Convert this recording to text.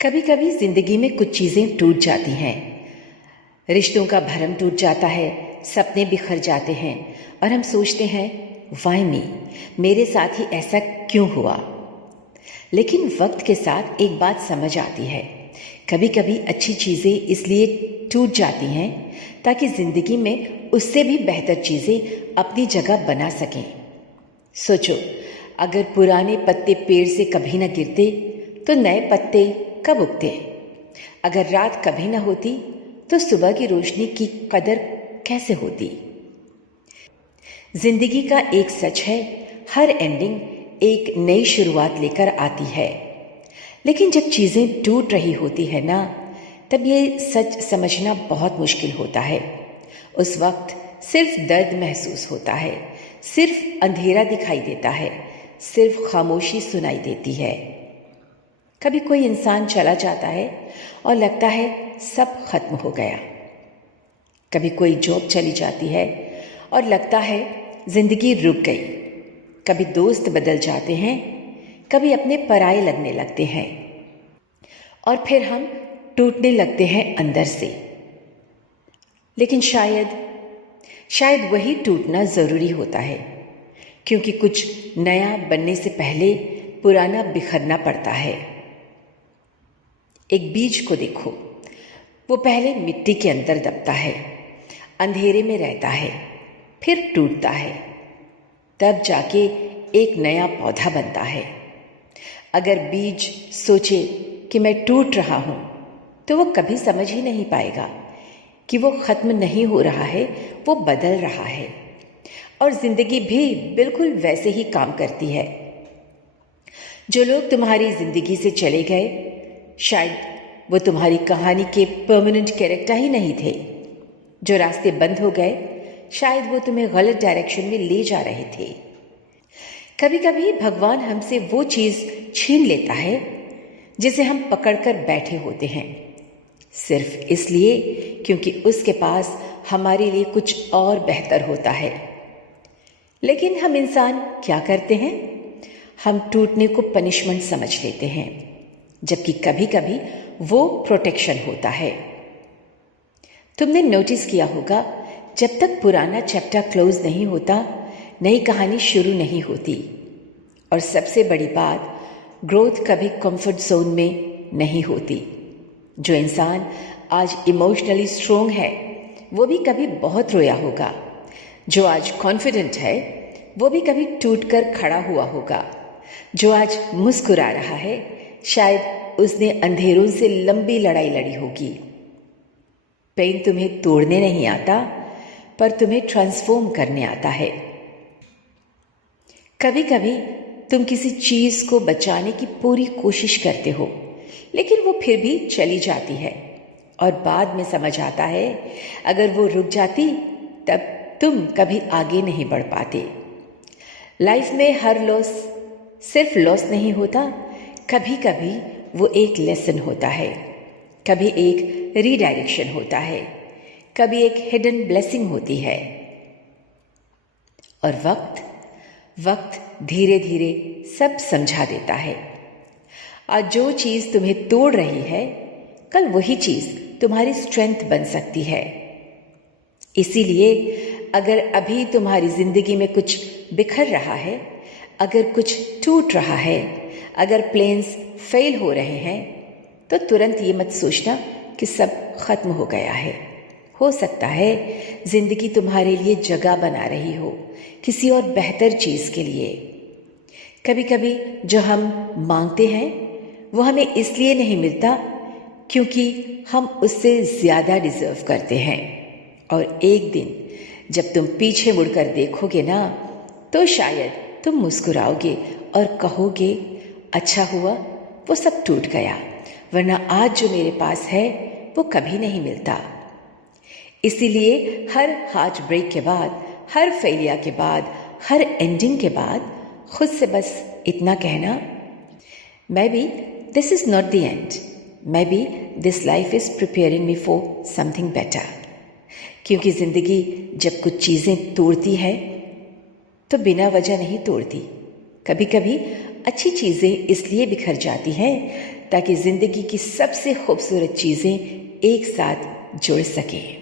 कभी कभी जिंदगी में कुछ चीजें टूट जाती हैं। रिश्तों का भरम टूट जाता है, सपने बिखर जाते हैं और हम सोचते हैं वाई मी, मेरे साथ ही ऐसा क्यों हुआ। लेकिन वक्त के साथ एक बात समझ आती है, कभी कभी अच्छी चीजें इसलिए टूट जाती हैं ताकि जिंदगी में उससे भी बेहतर चीजें अपनी जगह बना सकें। सोचो, अगर पुराने पत्ते पेड़ से कभी न गिरते तो नए पत्ते कब उगते। अगर रात कभी न होती तो सुबह की रोशनी की कदर कैसे होती। जिंदगी का एक सच है, हर एंडिंग एक नई शुरुआत लेकर आती है। लेकिन जब चीजें टूट रही होती है ना, तब ये सच समझना बहुत मुश्किल होता है। उस वक्त सिर्फ दर्द महसूस होता है, सिर्फ अंधेरा दिखाई देता है, सिर्फ खामोशी सुनाई देती है। कभी कोई इंसान चला जाता है और लगता है सब खत्म हो गया। कभी कोई जॉब चली जाती है और लगता है जिंदगी रुक गई। कभी दोस्त बदल जाते हैं, कभी अपने पराये लगने लगते हैं और फिर हम टूटने लगते हैं अंदर से। लेकिन शायद वही टूटना जरूरी होता है, क्योंकि कुछ नया बनने से पहले पुराना बिखरना पड़ता है। एक बीज को देखो, वो पहले मिट्टी के अंदर दबता है, अंधेरे में रहता है, फिर टूटता है, तब जाके एक नया पौधा बनता है। अगर बीज सोचे कि मैं टूट रहा हूं, तो वो कभी समझ ही नहीं पाएगा कि वो खत्म नहीं हो रहा है, वो बदल रहा है। और जिंदगी भी बिल्कुल वैसे ही काम करती है। जो लोग तुम्हारी जिंदगी से चले गए, शायद वो तुम्हारी कहानी के परमानेंट कैरेक्टर ही नहीं थे। जो रास्ते बंद हो गए, शायद वो तुम्हें गलत डायरेक्शन में ले जा रहे थे। कभी कभी भगवान हमसे वो चीज छीन लेता है जिसे हम पकड़कर बैठे होते हैं, सिर्फ इसलिए क्योंकि उसके पास हमारे लिए कुछ और बेहतर होता है। लेकिन हम इंसान क्या करते हैं, हम टूटने को पनिशमेंट समझ लेते हैं, जबकि कभी कभी वो प्रोटेक्शन होता है। तुमने नोटिस किया होगा, जब तक पुराना चैप्टर क्लोज नहीं होता, नई कहानी शुरू नहीं होती। और सबसे बड़ी बात, ग्रोथ कभी कंफर्ट जोन में नहीं होती। जो इंसान आज इमोशनली स्ट्रोंग है, वो भी कभी बहुत रोया होगा। जो आज कॉन्फिडेंट है, वो भी कभी टूटकर खड़ा हुआ होगा। जो आज मुस्कुरा रहा है, शायद उसने अंधेरों से लंबी लड़ाई लड़ी होगी। पेन तुम्हें तोड़ने नहीं आता, पर तुम्हें ट्रांसफॉर्म करने आता है। कभी कभी तुम किसी चीज को बचाने की पूरी कोशिश करते हो, लेकिन वो फिर भी चली जाती है और बाद में समझ आता है, अगर वो रुक जाती तब तुम कभी आगे नहीं बढ़ पाते। लाइफ में हर लॉस सिर्फ लॉस नहीं होता, कभी कभी वो एक लेसन होता है, कभी एक रीडायरेक्शन होता है, कभी एक हिडन ब्लेसिंग होती है। और वक्त धीरे धीरे सब समझा देता है। आज जो चीज तुम्हें तोड़ रही है, कल वही चीज तुम्हारी स्ट्रेंथ बन सकती है। इसीलिए अगर अभी तुम्हारी जिंदगी में कुछ बिखर रहा है, अगर कुछ टूट रहा है, अगर प्लेन्स फेल हो रहे हैं, तो तुरंत ये मत सोचना कि सब खत्म हो गया है। हो सकता है जिंदगी तुम्हारे लिए जगह बना रही हो, किसी और बेहतर चीज के लिए। कभी कभी जो हम मांगते हैं, वो हमें इसलिए नहीं मिलता क्योंकि हम उससे ज्यादा डिजर्व करते हैं। और एक दिन जब तुम पीछे मुड़कर देखोगे ना, तो शायद तुम मुस्कुराओगे और कहोगे, अच्छा हुआ वो सब टूट गया, वरना आज जो मेरे पास है वो कभी नहीं मिलता। इसीलिए हर हार्ट ब्रेक के बाद, हर फेलियर के बाद, हर एंडिंग के बाद खुद से बस इतना कहना, may be this is not the end, may be this life is preparing me for something better. क्योंकि जिंदगी जब कुछ चीजें तोड़ती है तो बिना वजह नहीं तोड़ती। कभी कभी अच्छी चीजें इसलिए बिखर जाती हैं ताकि जिंदगी की सबसे खूबसूरत चीज़ें एक साथ जुड़ सकें।